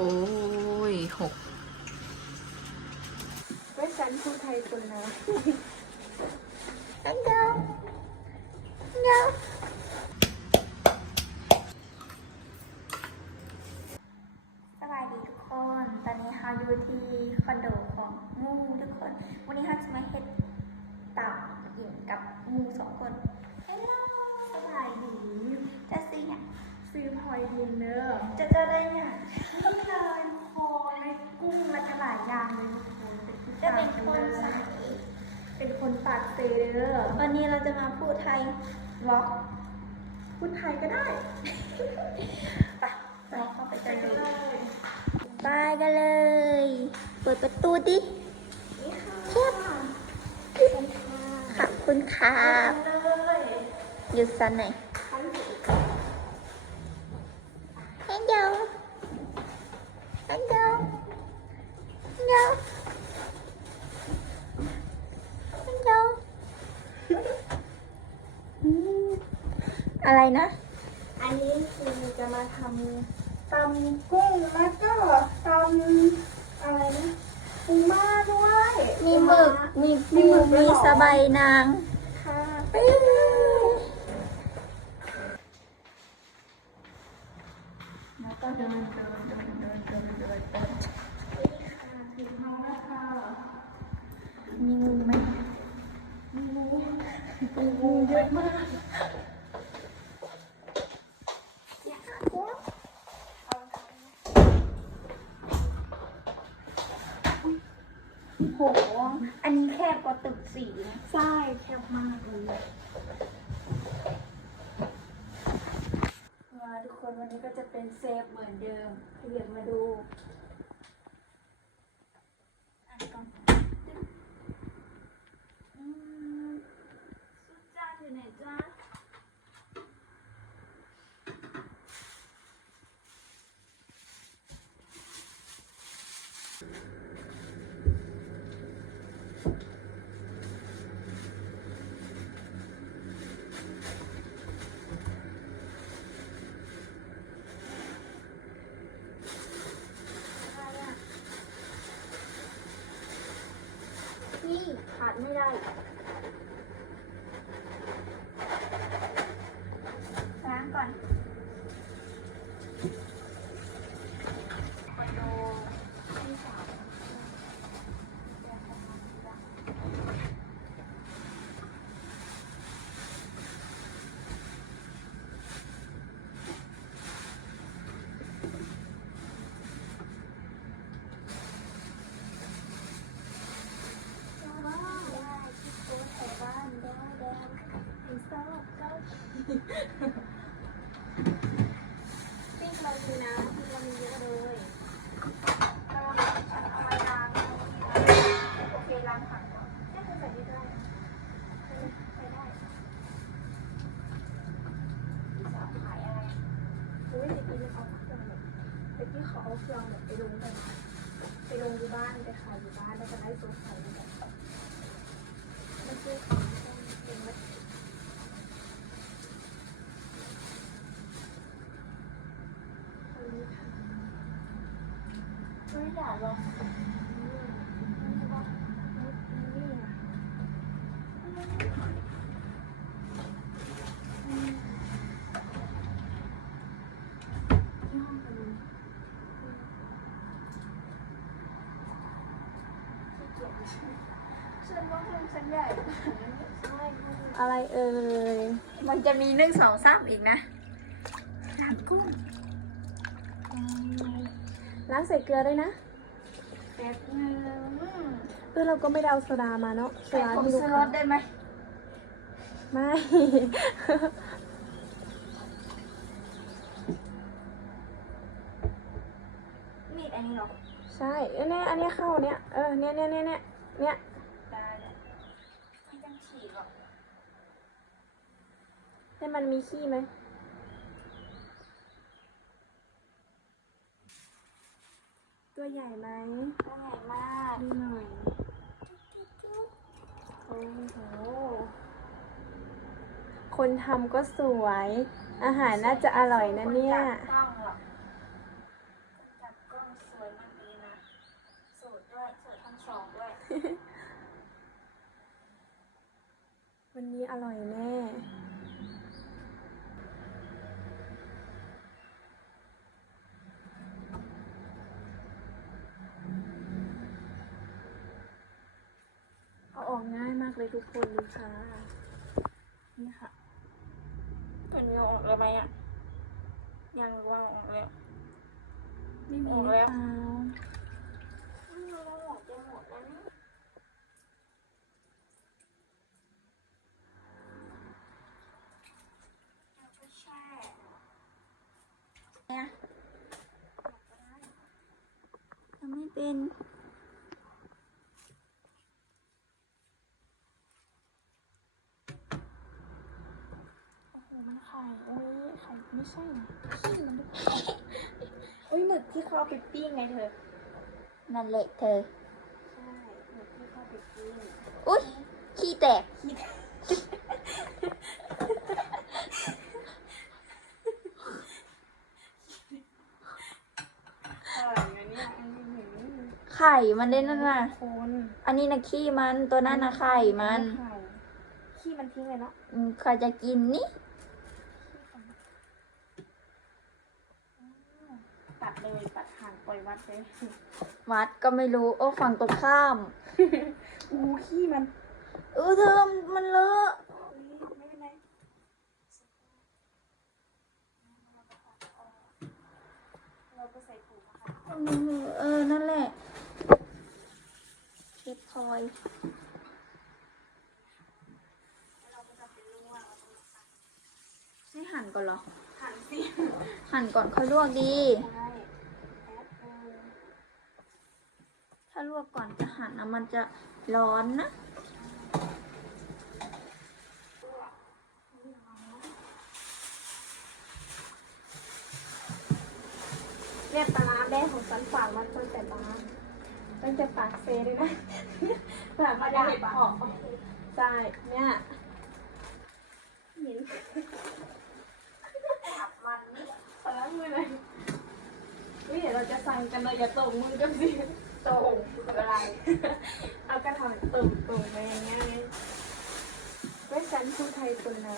อ้ยหกไว้ฉันพูดไทยคนนะอันเดียวอันเดียวสวัสดีทุกคน ตอนนี้เราอยู่ที่คอนโดของงูทุกคน วันนี้เราจะมาเฮ็ดตับกินกับงูสองคนเฮ้ยสบายดีจะซีเนี่ยซื้อพลอยดินเนอร์จะเจอได้เนี่ยนี่เลยคอในกุ้ง และกระหลายอย่างเลยทุกคนจะเป็นคนใสเป็นคนปากเซเดอร์วันนี้เราจะมาพูดไทยวอล์กพูดไทยก็ได้ไปไปเข้าไปกันเลยไปกันเลย เปิดประตูดิเทียบขอบคุณครับอยู่สันไหนฮัลโหลฮัลโหลฮัลโหลฮัลโหลอืมอะไรนะ อันนี้คือจะมาทำตำกุ้งแล้วก็ตำอะไรนะปูม่าด้วย มีหมึก มี มี ปู หมึกด้วย มี เหรอ สบายนาง ค่ะ เอ้ย แล้วก็เดินเดินเดินเดินเดินเดินเดินถึงเฮาแล้วค่ะ มีงูไหม มีงูมี งูเยอะมาก โห อันนี้แคบกว่าตึกสีนะใช่แคบมากเลยมาทุกคนวันนี้ก็จะเป็นเซฟเหมือนเดิมขยับมาดูอ่านก่อนอืมสุดจ้าอยู่ไหนจ้า นี่ขาดไม่ได้ล้างก่อนคอนโดที่สามได้ที่โพสต์แต่บ้านได้แดงอีซอกก็ปิ้งเรามีน้ำปิ้งเรามีเยอะเลยก็ฉันเอามาล้างโอเคล้างผักก่อนแค่คุณใส่ไม่ได้ใส่ได้ที่สาวขายอะไร อุ้ยเด็กนี่เขาเครื่องแบบเด็กที่เขาเอาเครื่องแบบไปลงกันไปลงที่บ้านไปขายอยู่บ้านแล้วก็ได้โซ่ขายแบบมันคือของเป็นวัตถุอันนี้ค่ะ ไม่อยากลองฉันว่ามันฉันใหญ่อะไรเอ่ย มันจะมีหนึ่งสองสามอีกนะล้างกุ้ง ล้างใส่เกลือด้วยนะแป๊บนึงเออเราก็ไม่ได้เอาโซดามาเนาะโซใส่ดาผงที่ลูกชูรค้าสได้ไหมไม่ มีดอันนี้เหรอใช่เออเนี่ยอันเนี้ยเข้าอันเนี้ยเออเนี่ยเนี่ยเนี่ยเนี่ยเนี่ยได้แหละไม่ต้องฉีดหรอกให้มันมีขี้ไหม ตัวใหญ่ไหมตัวใหญ่มากดูหน่อยโอ้โหคนทำก็สวย อาหารน่าจะอร่อยนะเนี่ยจับกล้องสวยมากเลนะสูตรด้วยสูตรทั้งสองด้วย วันนี้อร่อยแน่ อาออกง่ายมากเลยทุกคนดูค่ะ นี่ค่ะตัวนี้เอาออกแล้วไหมอะ ยังหรือว่าเอาออกแล้วไม่มีออกหแล้รือวเปล่าเราหมดจะหมดแล้วนะเราก็แช่เนี่ยทำไม่เป็น โอ้โห มันไข่โอ้ย ไข่ไม่ใช่นะขี้มันด้วยโอ้ยหมึกที่เขาเอาไปปิ้งไงเธอ นั่นแหละเธอ ใช่หมึกที่เขาเอาไปปิ้งอุ้ยขี้แตกอร่อยนะเนี่ยอันนี้เห็นไข่มันได้นั่นน่ะ คนอันนี้นะขี้มันตัวนั้นนะไข่มัน ไข่ขี้มันทิ้งเลยเนาะ อืมใครจะกินนี่ ตัดเลยตัดห่างปล่อยวัดเลยวัดก็ไม่รู้โอ้ฝั่งตรงข้าม อู้ขี้มัน เออเธอมันเลอะไม่เป็นไรเราก็ใส่ถุงค่ะอืมเออ นั่นแหละเก็บพลอยเราก็จะเป็นลวกให้หั่นก่อนเหรอ หั่นสิหั่นก่อนค่อยลวกดีใช่แอปเปิลถ้าลวกก่อนจะหั่นนะมันจะร้อนนะเนี่ยปลาร้าแดงของสันฝากมาตั้งแต่บ้านตั้งแต่ปากเซเลยนะ ฝากมาได้เห็ดหอมใช่เนี่ยเห็น จับมันนี่ ปลาร้า มือเลยนี่เดี๋ยวเราจะสั่งกันเลยอย่าตกมือกันสิต่งคืออะไร เอากระถางตุ่มตุ่มไปอย่างเงี้ยเลยเว้ยฉันพูดไทยคนนะ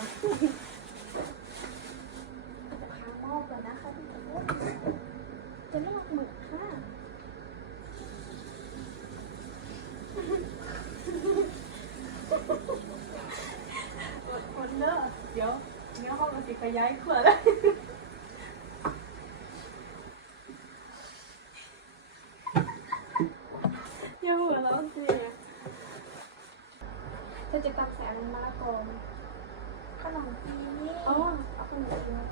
จะค้างหม้อก่อนนะคะทุกจะลวกหมึกค่ะอดทนเด้อเดี๋ยวเนื้อห้องมันสิขยายขวดแล้วอย่าหัวเราะสิเธอ จะตักแสงมะละกอไหมขนมจีนนี่อ๋อเอาไปหมดเลย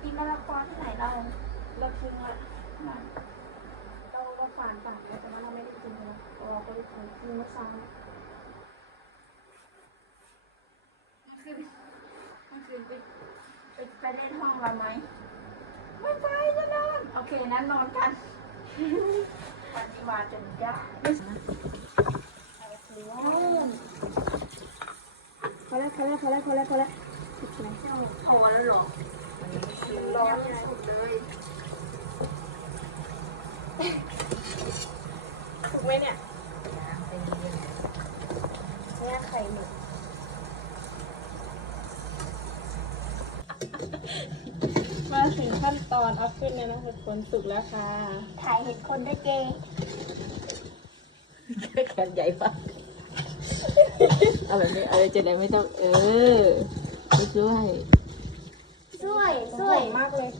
ปีมะละกอที่ไหนเราเราทิ้งละเราเราฝานต่างกันแต่ว่าเราไม่ได้กินนะเราก็ได้กินกินเมื่อเช้าเมื่อคืนไปไปไปเล่นห้องเราไหมไม่ไปจะนอนโอเคนั้นนอนกันวันนี้มาจนยากว้าวพ อแล้วพอแล้วพอแล้วพอแล้วพอแล้วพอแล้วหรอร้อนสุดเลยถูกไหมเนี่ยเนี่ยไข่หมึกมาถึงขั้นตอนเอาขึ้นเลยนะทุกคนสุกแล้วค่ะ ถ่ายเห็นคนด้วยเจแขนใหญ่ปะ เอาแบบนี้เออจะได้ไม่ต้อง เออช่วยช่วยสช่ววยยมากเลย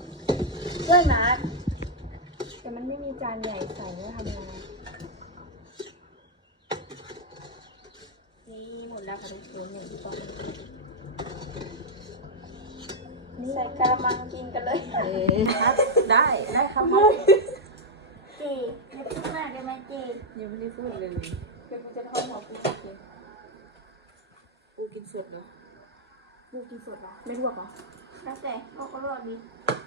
ช่วยหมาแต่มันไม่มีจานใหญ่ใส่แล้วทำยังไงนี่หมดแล้วค่ะทุกคนอย่างที่ต้องใส่กระมังกินกันเลยเออครับได้ได้ครับเจอย่าพูดมากได้ไหมเจยังไม่ได้พูดเลยเดี๋ยวกูจะทอดหัวปูสักเลย ปูกินสดเหรอปูกินสดเหรอไม่ลวกเหรอแล้วแต่ก็ก็รอดดี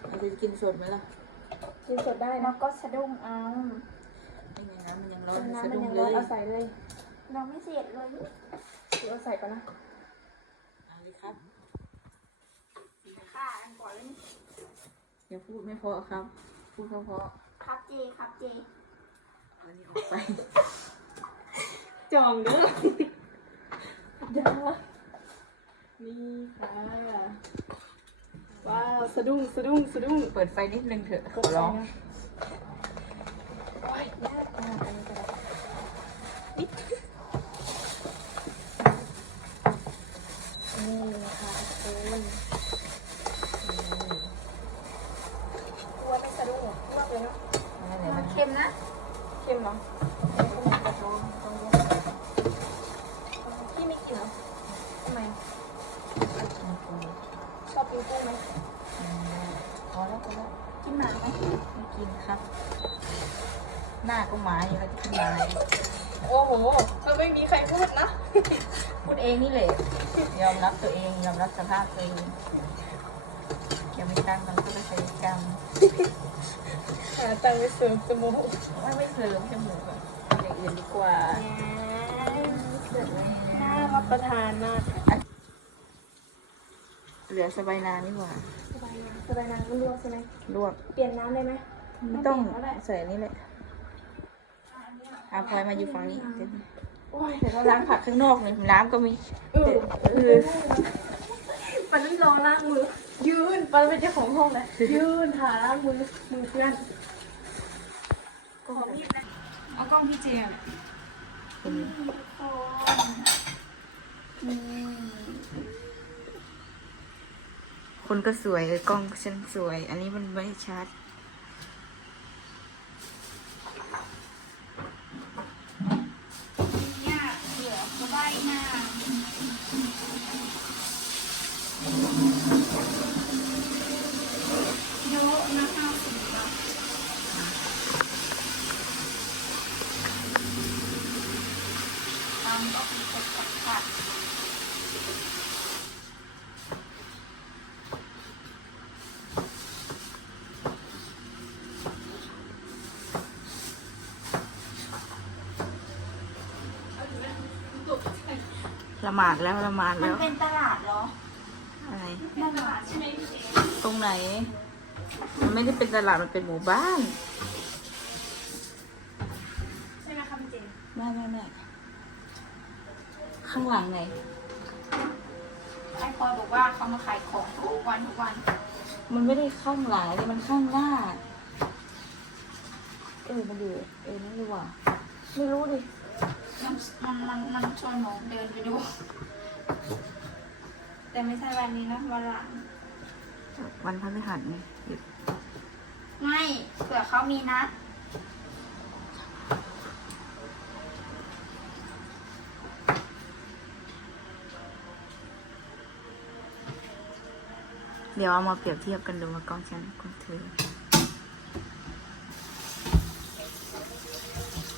เราจะกินสดไหมล่ะกินสดได้แล้นะวก็สะดุ้งเอาไม่ไงน้ำมันยังร้อนน้ำสะมันดุ้งยังเลร้อนยเอาใส่เลยเราไม่เสร็จเลยเดี๋ยวเอาใส่ก่อนนะเอาเลยครับฆ่าอันก่อนเลยอย่าพูดไม่เพอครับ พูดเพราะครับเจครับเจ ๆเอาอันนี้ออกไป จองเด้อเดี๋ ยวนี่ค่ะ ว้าว สะดุ้งสะดุ้งสะดุ้งเปิดไฟนิดนึงเถอะขอร้องโอ้ยยากมากอันนี้ก็ได้นิดนี่นะคะทุกคน กลัวไม่สะดุ้งหรอกกลัวเลยเนาะ นั่นแหละมัน เค็มนะ เข้มเหรอพี่ไม่กินเหรอทำไม ชอบกินกุ้งไหม พอแล้วพอแล้ว กินหมาไหม ไม่กินครับ หน้าก็หมาอยู่แล้วจะกินหมาอะไร โอ้โหมันไม่มีใครพูดนะ พูดเองนี่แหละ ยอม รับตัวเองยอมรับสภาพตัวเองอย่าไปตั้งมันก็ไปใช้กรรมหาตังค์ไปเสริมจมูกไม่ไม่เสริมจมูกอะอย่างอื่นดีกว่าน่ารับประทานมากเหลือสบายนางนี่หว่าสบายนะสบายน้ำก็ลวกใช่ไหมลวกเปลี่ยนน้ำได้ไหมไม่ต้องใส่อันนี้แหละอาพลอยมาอยู่ฝั่งนี้เดี๋ ยวโอ้ยเดี๋ยวเราล้างผักข้างนอกเลยน้ำก็มีเออเออมันไม่รอล้างมือ ยืนปันเป็นเจ้าของห้องเลยยืนหาล้างมือมือเพื่อนเอากล้องพี่เจมส์เป็นนี่คนก็สวยเออกล้องฉันสวย อันนี้มันไม่ชัด เนี่ยเหลือสบายหน้าเยอะนะคะสิบบาทตามก็มีกดผักผัก ละ หมาดแล้วละหมาดมันแล้วเป็นตลาดเหรออะไรตลาดใช่ไหมพี่เจตรงไหน มันไม่ได้เป็นตลาดมันเป็นหมู่บ้าน ใช่ไหมคะพี่เจไม่ไม่ไม่ข้างหลังไหน ไอ้พลอยบอกว่าเขามาขายของทุกวันทุกวันมันไม่ได้ข้างหลังอันนี้มันข้างหน้า เออมันอยู่เออนั่นเลยว่ะไม่รู้ดิ มันมันมันมันชวนหนูเดินไปดู แต่ไม่ใช่วันนี้นะวันหลัง วันพฤหัสไงหยุดไม่เผื่อเขามีนัดเดี๋ยวเอามาเปรียบเทียบกันดูว่ากล้องฉันกับเธอ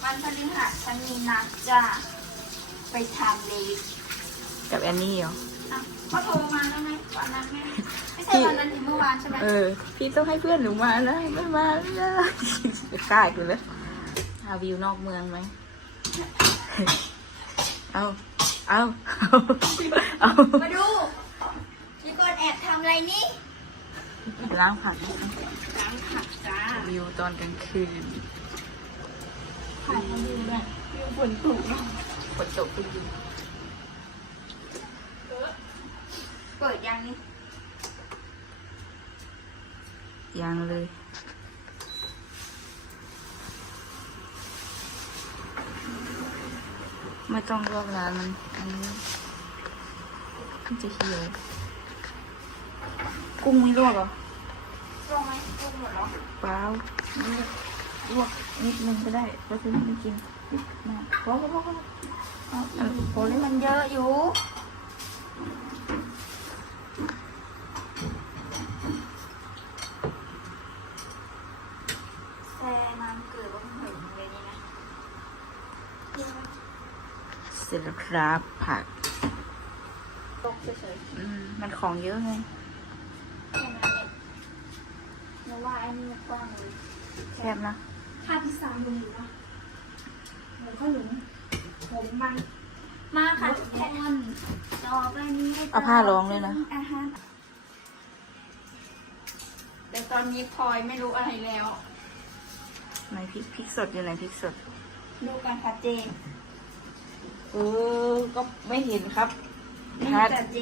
วันพฤหัสฉันมีนัดจะไปทำเลวิกกับแอนนี่เหรอ อะก็โทรมาแล้วไงวันนั้นไม่ไม่ใช่วันนั้นที่เมื่อวานใช่ไหมเออ พี่ต้องให้เพื่อนหนูมานะไม่มาไม่ได้จะกล้าอีกูเลยหาวิวนอกเมืองไหม เอาเอาเอาเอามาดูมีคนแอบทำอะไรนี่ล้างผักนะคะล้างผักจ้า วิวตอนกลางคืน ถ่ายมาดูด้วยวิวฝนตกเนอะฝนตกพอดีเปิดยังนี่ยังเลย ไม่ต้องลวกร้านมันอันนี้มันจะเหี่ยวกุ้งไม่ลวกเหรอลงไหมลงหมดเหรอเปล่าลวกลวก นิดนึงก็ได้แล้วคุณไม่กินมากพอพอพอพอเอาเอาพอเลยมันเยอะอยู่แต่น้ำเกลือก็เหมือนเลยนี่นะเสร็จแล้วครับผักตกเฉยอืมมันของเยอะไงแค่นั้นเองเราว่าอ้นี่มันกว้างเลยแคบนะ ถ้าพิซซ่าหนุ่มเนาะหมูก็หนุ่มผมมันมาค่ะทุกคนต่อไปนี้เอาผ้ารองเลยนะ อาหารแต่ตอนนี้พลอยไม่รู้อะไรแล้ว ไหนพริกพริกสดอยู่ไหนพริกสด ดูกันค่ะเจเออ ก็ไม่เห็นครับนี่ชัดแต่เจ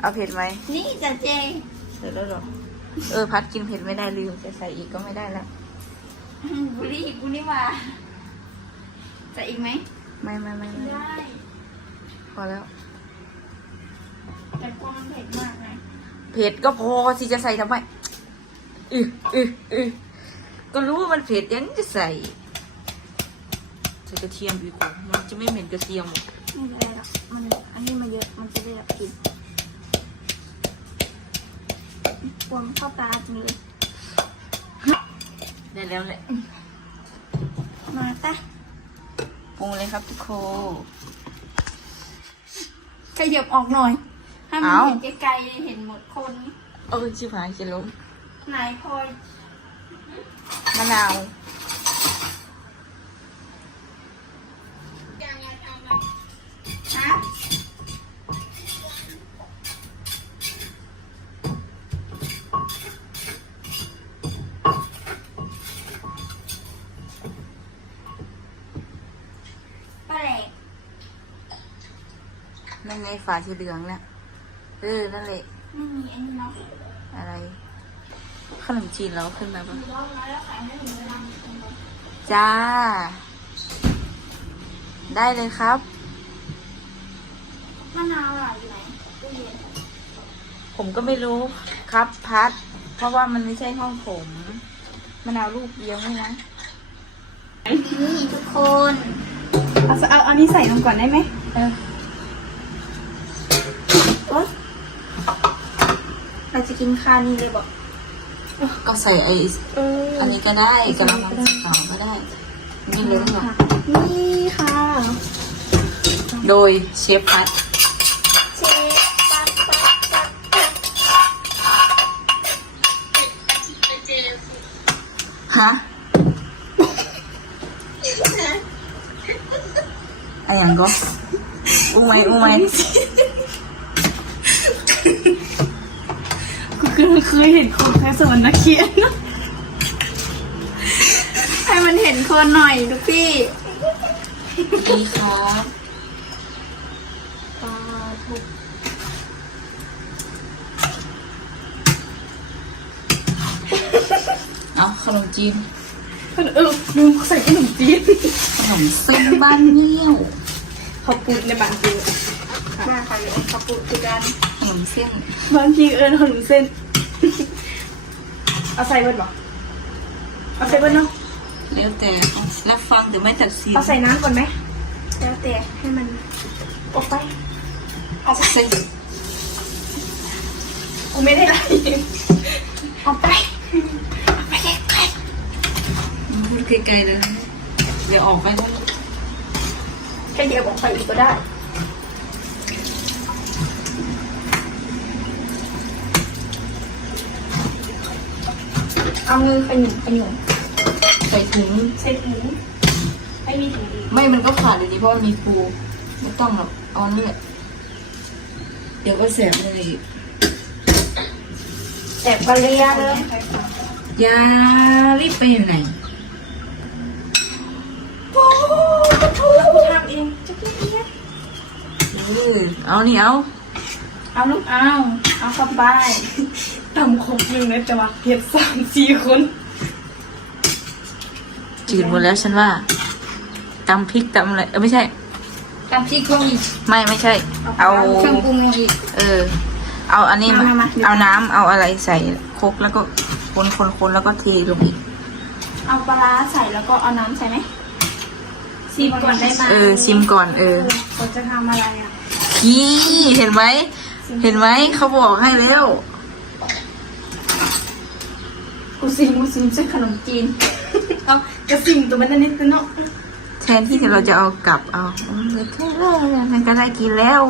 เอาเผ็ดไหมนี่จ้ะเจ เสร็จแล้วเหรอ เออ พัดกินเผ็ดไม่ได้ลืมจะใส่อีกก็ไม่ได้แล้ว บุรีกูนี่มาจะอีกไหมไม่ไม่ไม่ไม่ได้ พอแล้ว แต่กลัวมันเผ็ดมากนะเผ็ดก็พอสิจะใส่ทำไมอืออืออือก็รู้ว่ามันเผ็ดยังจะใส่ใส่กระเทียมดีกว่ามันจะไม่เหม็นกระเทียมหรอกไม่เป็นไรหรอกมันอันนี้มาเยอะมันจะได้แบบกินปวงเข้าตาจริงเลย ได้แล้วแหละ มาตะปรุงเลยครับทุกคน ขยับออกหน่อยให้มันเอ้า เห็นไกลๆเห็นหมดคนเออชิบหายจะล้มไหนพลอยมะนาว ฝาสีเหลืองเนี่ยเออ นั่นแหละ ไม่มีอันนี้เนาะอะไร ขนมจีนเราขึ้นมาปะรอบแล้วแล้วขายให้หนูทำจ้า ได้เลยครับ มะนาวล่ะอยู่ไหนตู้เย็นผมก็ไม่รู้ครับพัด เพราะว่ามันไม่ใช่ห้องผมมะนาวลูกเดียวนี่นะนี่ทุกคน เอาเอาอันนี้ใส่ลงก่อนได้ไหม เออ โอ๊ยเราจะกินข้าวนี่เลยบอกก็ใส่ไอเอออันนี้ก็ได้กระมังสีขาวก็ได้ นี่เลยทั้งหมดนี่ค่ะ โดยเชฟพัดเชฟปั๊บปั๊บปั๊บปั๊บฮะอะไรอย่างก็อู้ไหมอู้ไหมกูเคยเคยเห็นคนแค่สวรนักเขียน ให้มันเห็นคนหน่อยทุกพี่ดีครับปลาทุกเอาขนมจีนเออลืมใส่ขนมจีนขนมเส้นบ้านเมี่ยวเขาปูดในบางทีมาค่ะเลยขอบคุณคือกันขนมเส้นบางทีเอิญขนมเส้น เอาใส่เบิร์ดบอกเอาใส่เบิร์ดเนาะแล้วแต่รับฟังแต่ไม่ตัดสินเอาใส่น้ำก่อนไหมแล้วแต่ให้มันออกไปเอาใส่กูไม่ได้ไรออกไปออกไปเลยไปพูดไกลๆเลยเดี๋ยวออกไปก็แค่เดียวออกไปอีกก็ได้ เอามือขยุ่มขยุ่มใส่ถุงใส่ถุงให้มีถุงดีไม่มันก็ขาดอยู่ดีเพราะมันมีปูไม่ต้องหรอกเอาอันนี่แหละเดี๋ยวก็แสบเลยแสบกระเรียเลยอยารีบไปอยู่ไหนโอ้กระทู้กูทำเองจะกินเองเออเอานี่เอาเอาลูกเอาเอาเข้าไป ตำครบหนึ่งนะจะว่าเพียบสามสี่คนจืดหมดแล้วฉันว่าตำพริกตำอะไรเออไม่ใช่ ตำพริกลงอีกไม่ไม่ใช่ เอาเครื่องปรุงลงอีก เออ เอาอันนี้มามามามาเอาน้ำเอาอะไรใส่ครกแล้วก็คนคนคนแล้วก็เทลงอีกเอาปลาร้าใส่แล้วก็เอาน้ำใส่ไหมซีมก่อนได้ไหมเออชิมก่อนเออเขาจะทำอะไรอะพี่เห็นไหมเห็นไหมเขาบอกให้แล้ว กูซิมกูซิมซึ่งขนมจีน เอากระซิมตัวมันนิดนึงเนาะแทนที่เราจะเอากลับเอาเออแค่นั้นมันก็ได้กินแล้ว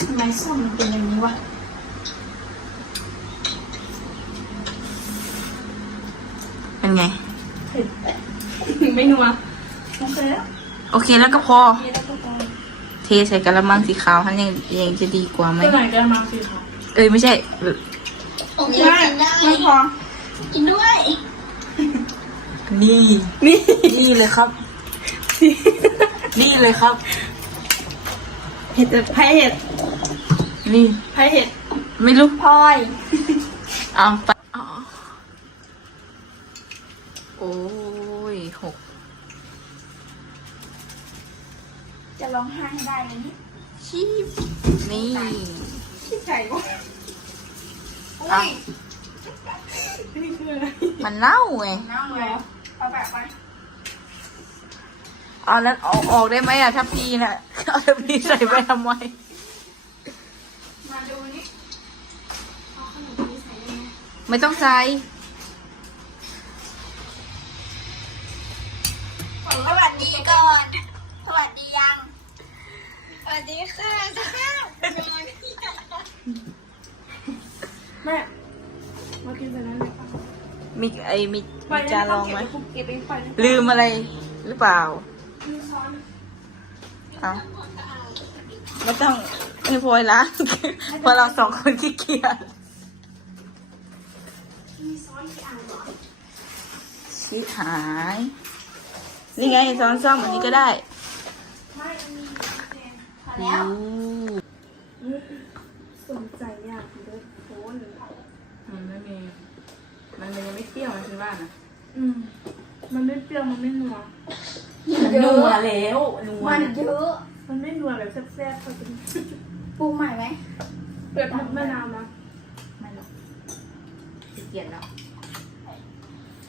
ทำไมส้มมันเป็นอย่างนี้วะเป็นไงไม่นัวโอเคแล้วโอเคแล้วก็พอนี่แล้วก็พอเทใส่กระมังสีขาวทันยังยังจะดีกว่าไหมตัวไหนก็มาคือเขาเอ้ยไม่ใช่ ไม่ไม่พอกินด้วย นี่ นี่ นี่เลยครับ นี่เลยครับ เห็ดแบบไผ่เห็ด นี่ใครเห็นไม่รู้พลอย เอาไปอ๋อโอ้ยหก จะร้องไห้ให้ได้เลยนี่ชีพนี่ที่ใครวะ อะนี่คืออะไรมันเน่าไงน้องเลยเอาแบบไปเอาแล้วออกออกได้ไหมอะถ้าพี่น่ะเอาแล้วพี่ใส่ไปทำไมมาดูนี่เอาขนมนี้ใส่ได้ไหมไม่ต้องใส่ส มีมีจานรองไหม เก็บไปไฟลืมอะไรหรือเปล่ามีช้อนเอาไม่ต้องไม่พลอยล้างเพราะเราสองคนขี้เกียจมีช้อนที่อ่างเหรอชิหาย นี่ไงซ้อนซ่อมอันนี้ก็ได้ไม่มีแดงพอแล้วสนใจอยากเลิกโฟน มันไม่มี มันยังไม่เปรี้ย วมันคือว่านะอืมมันไม่เปรี้ยวมันไม่นัว มันนัวแล้วนัวมันเยอะมันไม่นัวแบบแซ่บๆเขาเป็นปรุงใหม่ไหมแบบมะนาวนะไม่หรอกขี้เกียจแล้ว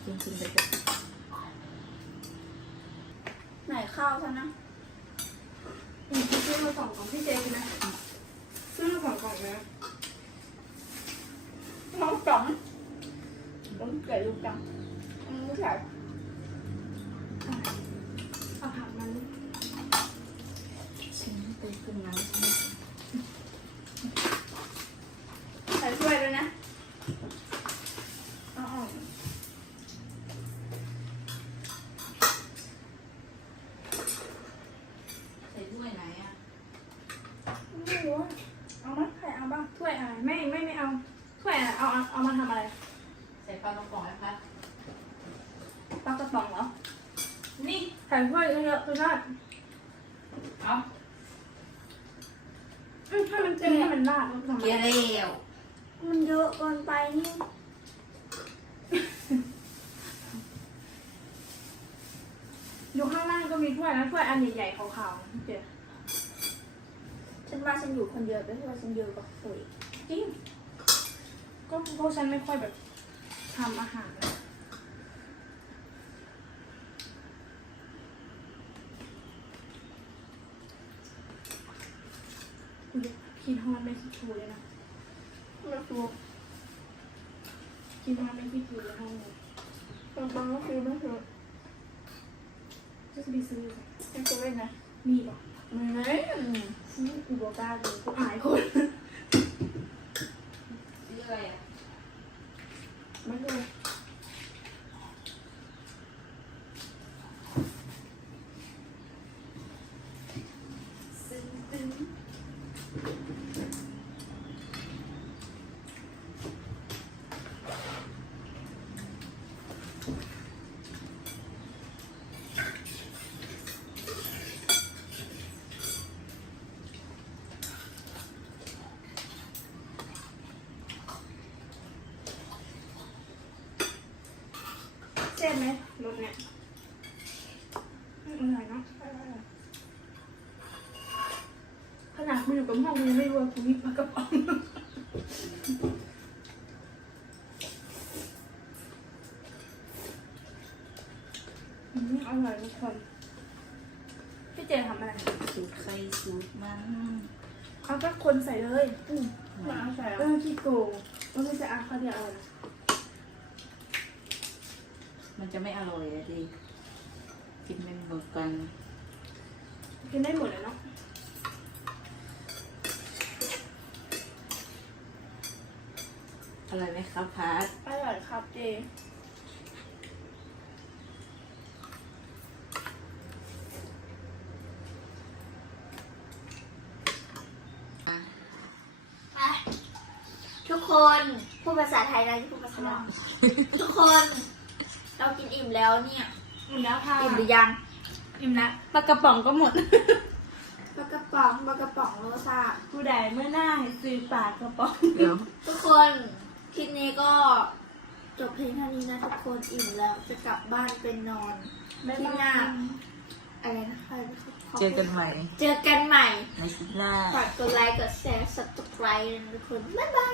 กินกินไปเถอะไหนข้าวฉันนะอืมซื้อมาสองกล่องพี่เจกินนะซื้อมาสองกล่องเลยนะน้องจ๋อง ต้องเกิดลูกจังอืมใส่เอาผักมันชิ้นไปขึ้นน้ำใส่ถ้วยด้วยนะเอาออกใส่ถ้วยไหนอะไม่รู้อะเอาไหมใครเอาบ้างถ้วยอะไรไม่ไม่ไม่เอาถ้วยอะไรเอาเอาเอามาทำอะไรใส่ป ลากระป๋องไอ้พัดปลากระป๋องเหรอ นี่ใส่ถ้วยเยอะๆคือได้เอาอืมถ้ามันเต็มให้มันราดแล้วทำไมเกลียวแล้วมันเยอะเกินไปนี่อยู่ข้างล่างก็มีถ้วยนะถ้วยอันใหญ่ๆขาวๆนะเจ๊ฉันว่าฉันอยู่คนเดียวแต่ว่าฉันเยอะกว่าคุยจริงก็เพราะฉันไม่ค่อยแบบ ทำอาหารนะอุ๊ยคิดฮอดไม่คิดถูเลยนะมันตัวคิดฮอดไม่คิดถูเลยห้องนี้มันบางก็คือไม่คือจะไปซื้อไม่คือเล่นนะมีป่ะไม่อืมกูบอกกล้าเลยกูอายคนซื้ออะไรอะ ไม่รู้ เจ็บไหม รถเนี่ยอืมอร่อยเนาะอร่อยๆขนาดกูอยู่กับห้องกูยังไม่รู้ว่ากูมีปลากระป๋องอืมอร่อยทุกคนพี่เจทำอะไรสูตรใครสูตรมันเอาก็คนใส่เลยอืมมาเอาใส่เออขี้โกงว่าไม่จะอาเขาเดียวเอาอะไร มัน จะไม่อร่อยอะดิกินเป็นเบิกกัน กินได้หมดเลยเนาะอร่อยไหมครับพัดอร่อยครับเจทุกคน พูดภาษาไทยได้ที่พูดภาษาลาวทุกคนเรากินอิ่ มแล้วเนี่ยอิ่มแล้วค่ะอิ่มหรือยังอิ่มแล้วปลากระป๋องก็หมดปลากระป๋ป๋องปลากระป๋องโรซาผู้ใดเมื่อหน้าให้ซื้อปากกระป๋องเดี๋ยวทุกคนคลิปนี้ก็จบเพียงเท่านี้นะทุกคนอิ่มแล้วจะกลับบ้านเป็นนอนไม่ที่หมาน้าอะไรนะคะเจอกันใหม่ เจอกันใหม่ในคลิปหน้าฝากกดไลค์กดแชร์ subscribe นะทุกคน บ๊ายบาย